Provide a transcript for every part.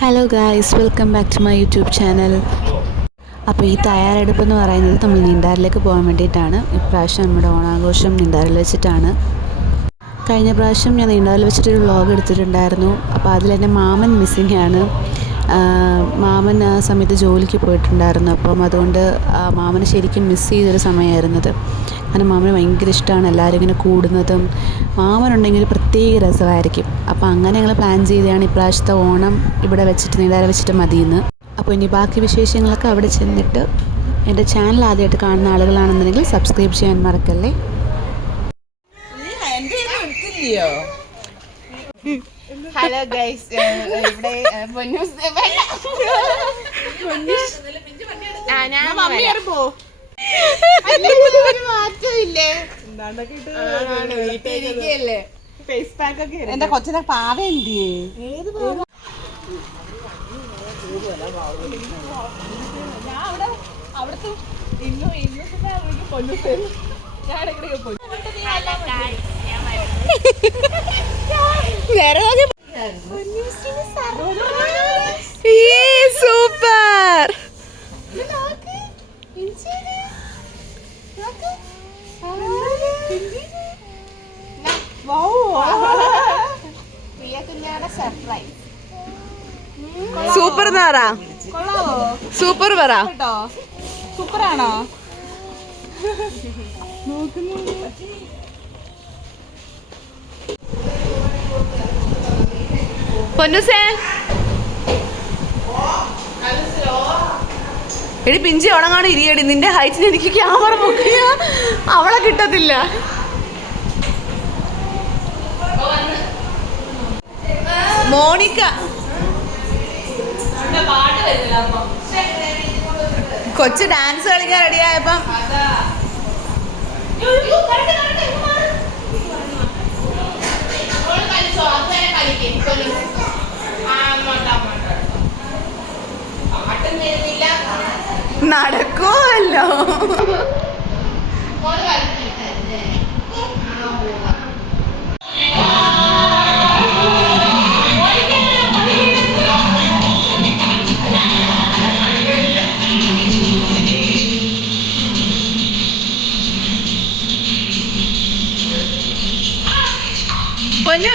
Hello guys, welcome back to my YouTube channel. അപ്പോൾ ഈ തയ്യാറെടുപ്പ് എന്ന് പറയുന്നത് നമ്മൾ നീണ്ടാറിലേക്ക് പോകാൻ വേണ്ടിയിട്ടാണ്. ഇപ്രാവശ്യം നമ്മുടെ ഓണാഘോഷം നീണ്ടാറിൽ വെച്ചിട്ടാണ്. കഴിഞ്ഞ പ്രാവശ്യം ഞാൻ നീണ്ടാറിൽ വെച്ചിട്ടൊരു വ്ളോഗ് എടുത്തിട്ടുണ്ടായിരുന്നു. അപ്പോൾ അതിലെൻ്റെ മാമൻ മിസ്സിങ് ആണ്. മാമൻ ആ സമയത്ത് ജോലിക്ക് പോയിട്ടുണ്ടായിരുന്നു. അപ്പം അതുകൊണ്ട് മാമനെ ശരിക്കും മിസ്സ് ചെയ്തൊരു സമയമായിരുന്നത്. കാരണം മാമന് ഭയങ്കര ഇഷ്ടമാണ് എല്ലാവരും ഇങ്ങനെ കൂടുന്നതും. മാമനുണ്ടെങ്കിൽ ഒരു പ്രത്യേക രസമായിരിക്കും. അപ്പോൾ അങ്ങനെ ഞങ്ങൾ പ്ലാൻ ചെയ്തതാണ് ഇപ്രാവശ്യത്തെ ഓണം ഇവിടെ വെച്ചിട്ട് നീണ്ടാറിൽ വെച്ചിട്ട് മതിയെന്ന്. അപ്പോൾ ഇനി ബാക്കി വിശേഷങ്ങളൊക്കെ അവിടെ ചെന്നിട്ട്. എൻ്റെ ചാനൽ ആദ്യമായിട്ട് കാണുന്ന ആളുകളാണെന്നുണ്ടെങ്കിൽ സബ്സ്ക്രൈബ് ചെയ്യാൻ മറക്കല്ലേ. ഹലോ ഗൈസ്, ഇവിടെ എന്റെ കൊച്ചിനെ പാവ എന്തിയേ അവിടുത്തെ സൂപ്പർ സൂപ്പർ പറ, സൂപ്പർ പറ. സൂപ്പറാണോ? പൊന്നുസേ, എടി പിഞ്ചി ഉണങ്ങാണ് ഇരിയടി. നിന്റെ ഹൈറ്റിന് എനിക്ക് ക്യാമറ പൊക്കിയ അവളെ കിട്ടത്തില്ല. മോണിക്ക കൊച്ചു ഡാൻസ് കളിക്കാൻ റെഡിയായപ്പം നടക്കുമല്ലോ. പൊന്നു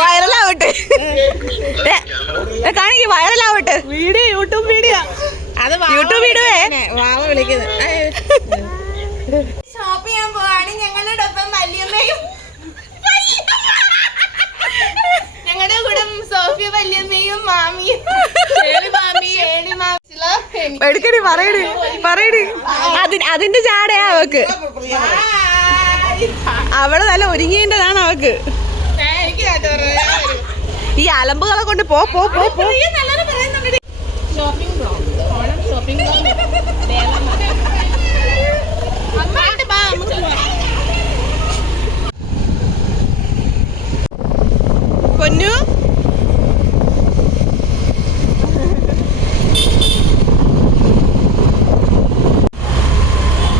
വൈറലാവട്ടെ കാണിക്ക് വൈറലാവട്ടെ വീഡിയോ യൂട്യൂബ് വീഡിയോ അത് യൂട്യൂബ് വീഡിയോയെ വാവ വിളിക്കുന്നത് ഷോപ്പ് ചെയ്യാൻ പോവാണ് ഞങ്ങളുടെ ഒപ്പം വല്യമ്മയും ഞങ്ങളുടെ കൂടെ സോഫിയ വല്യമ്മയും മാമിയും എടുക്കടി പറയടി അതിന്റെ ചാടയാ അവക്ക് അവള് നല്ല ഒരുങ്ങേണ്ടതാണ് അവക്ക് ഈ അലമ്പുകളെ കൊണ്ട് പോ പൊന്നു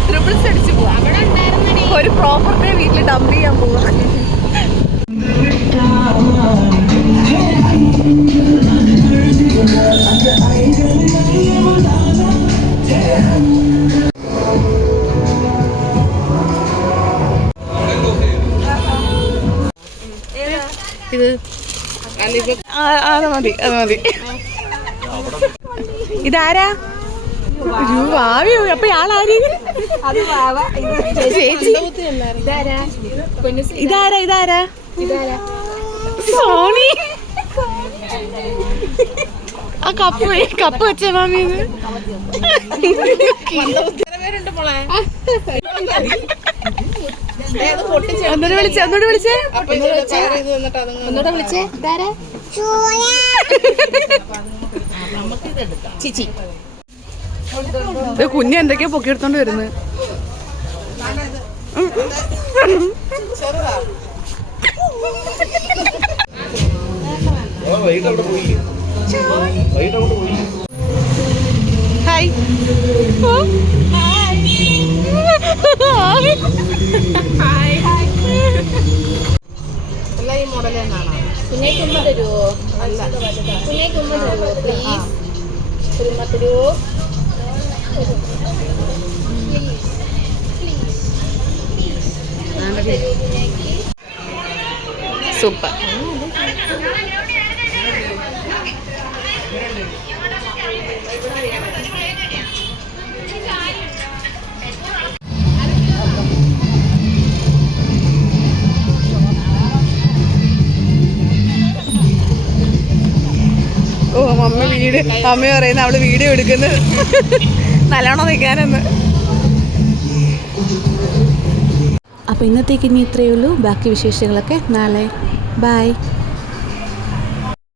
ട്രിപ്പിൾസ് അടിച്ചു പോവാ ഒരു പ്രോപ്പർട്ടി വീട്ടിൽ ഡംപ് ചെയ്യാൻ പോവാ ഇത് അത് മതി ഇതാരാ ഭാവിയോ അപ്പൊ ആളാരി ചേച്ചി ഇതാരാ സോണി ആ കപ്പ് വെച്ച മാമി ഒന്നൂടെ വിളിച്ചേ ചിച്ചി കുഞ്ഞ് എന്തൊക്കെയാ പൊക്കിയെടുത്തോണ്ട് വരുന്നത് ഹായ് ഈ മോഡൽ എന്നാണോ കുഞ്ഞേക്ക് ഉമ്മ തരുമോ കുഞ്ഞേക്ക് ഉമ്മ തരുമോ പ്ലീസ് ഉമ്മ തരുമോ സൂപ്പർ ഓ അമ്മ പറയുന്ന അവള് വീഡിയോ എടുക്കുന്നത് നല്ലോണം നിൽക്കാനെന്ന്. അപ്പോൾ ഇന്നത്തേക്ക് ഇനി ഇത്രയേ ഉള്ളൂ. ബാക്കി വിശേഷങ്ങളൊക്കെ നാളെ. ബൈ.